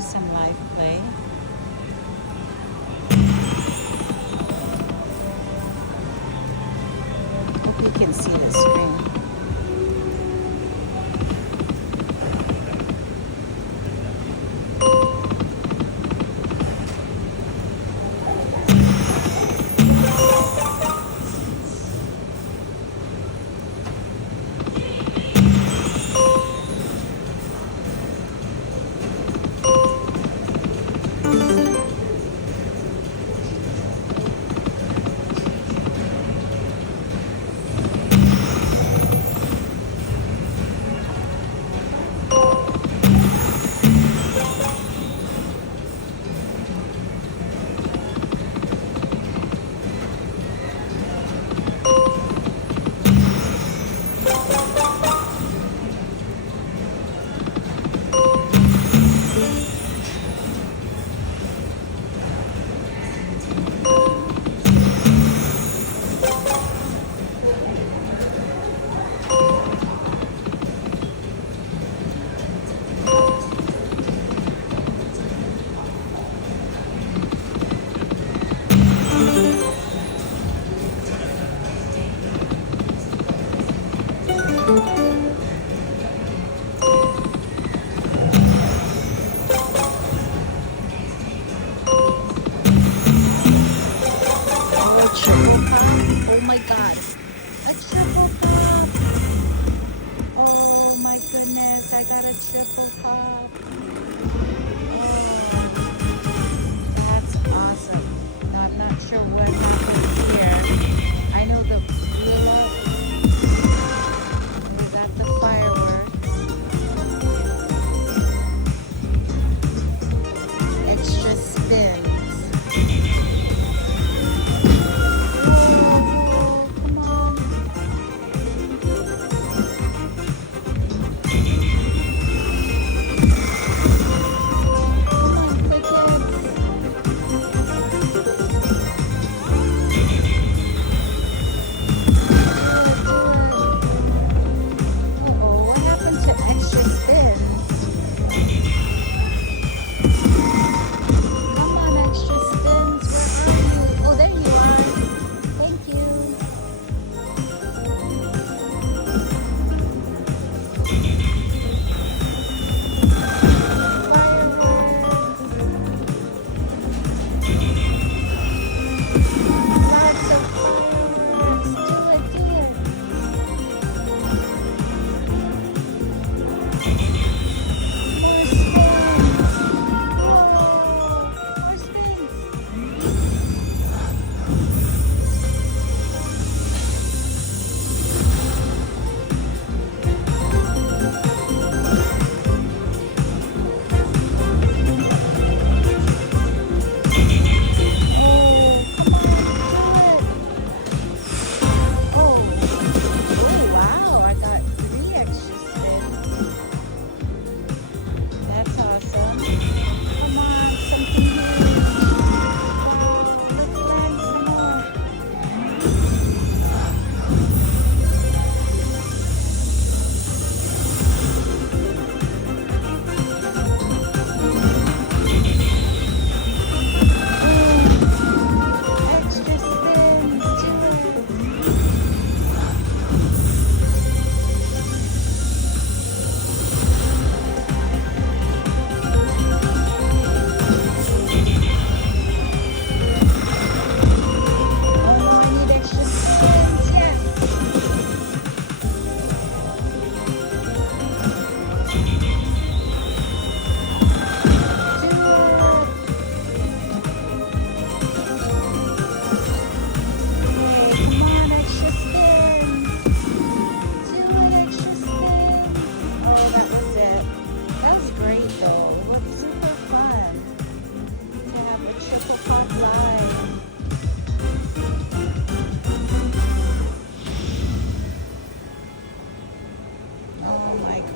do some live play. Hope you can see the screen. Oh my god. A triple pop. Oh my goodness. I got a triple pop. Oh, that's awesome. Now, I'm not sure what happened here. I know the blew up. We got the fireworks. Extra spins.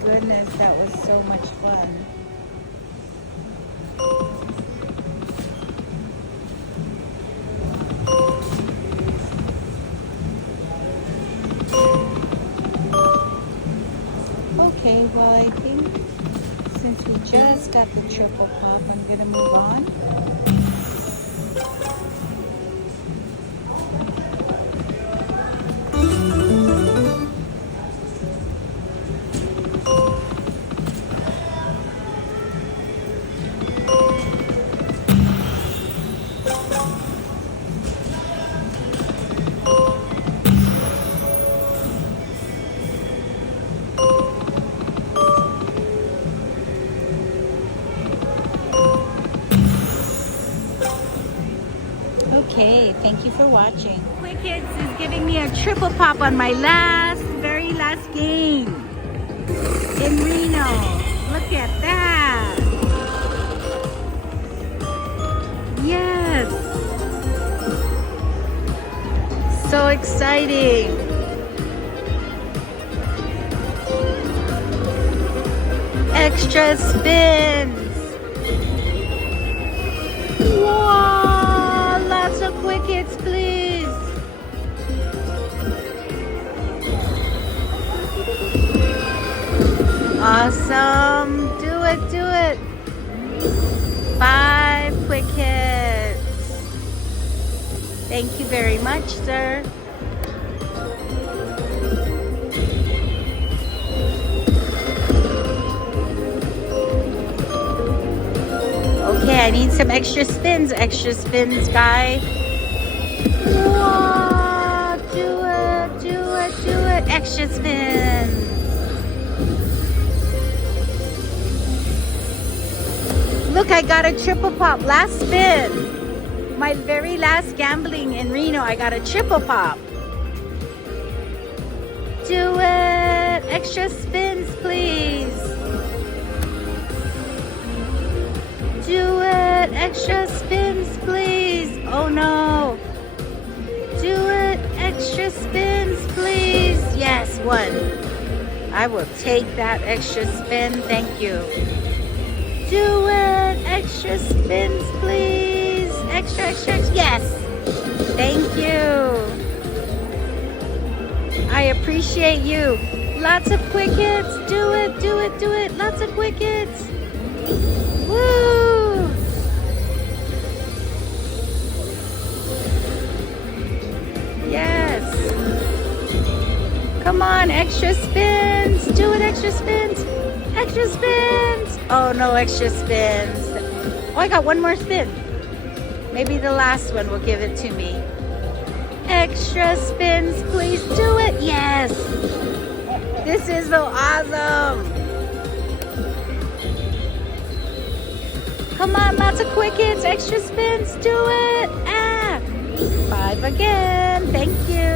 Goodness, that was so much fun. Okay, well, I think since we just got the triple pop, I'm gonna move on. Okay, thank you for watching. Quick Hits is giving me a triple pop on my very last game in Reno. Look at that. Yes. So exciting. Extra spins. Wow, lots of Quick Hits, please. Awesome. Do it, do it. 5 Quick Hits. Thank you very much, sir. Okay, I need some extra spins, guy. Whoa, do it, do it, do it. Extra spins. Look, I got a triple pop. Last spin. My very last gambling in Reno, I got a triple pop. Do it. Extra spins, please. Do it. Extra spins, please. Oh no. Do it. Extra spins, please. Yes, 1. I will take that extra spin. Thank you. Do it. Extra spins, please. Extra, extra, extra. Yes. Thank you. I appreciate you. Lots of Quick Hits. Do it, do it, do it. Lots of Quick Hits. Woo! Yes. Come on, extra spins. Do it, extra spins. Extra spins. Oh, no extra spins. Oh, I got 1 more spin. Maybe the last one will give it to me. Extra spins, please. Do it. Yes. This is so awesome. Come on, lots of Quick Hits, extra spins, do it. 5 again, thank you.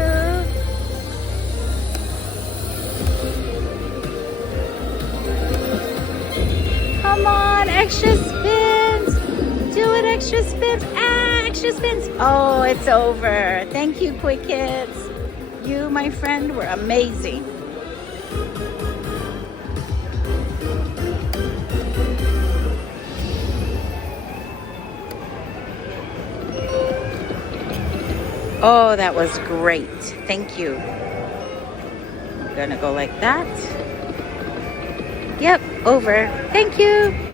Come on, extra spins. Do it, extra spins. Extra spins. Oh, it's over. Thank you, Quick Hits. You, my friend, were amazing. Oh, that was great. Thank you. I'm gonna go like that. Yep, over. Thank you.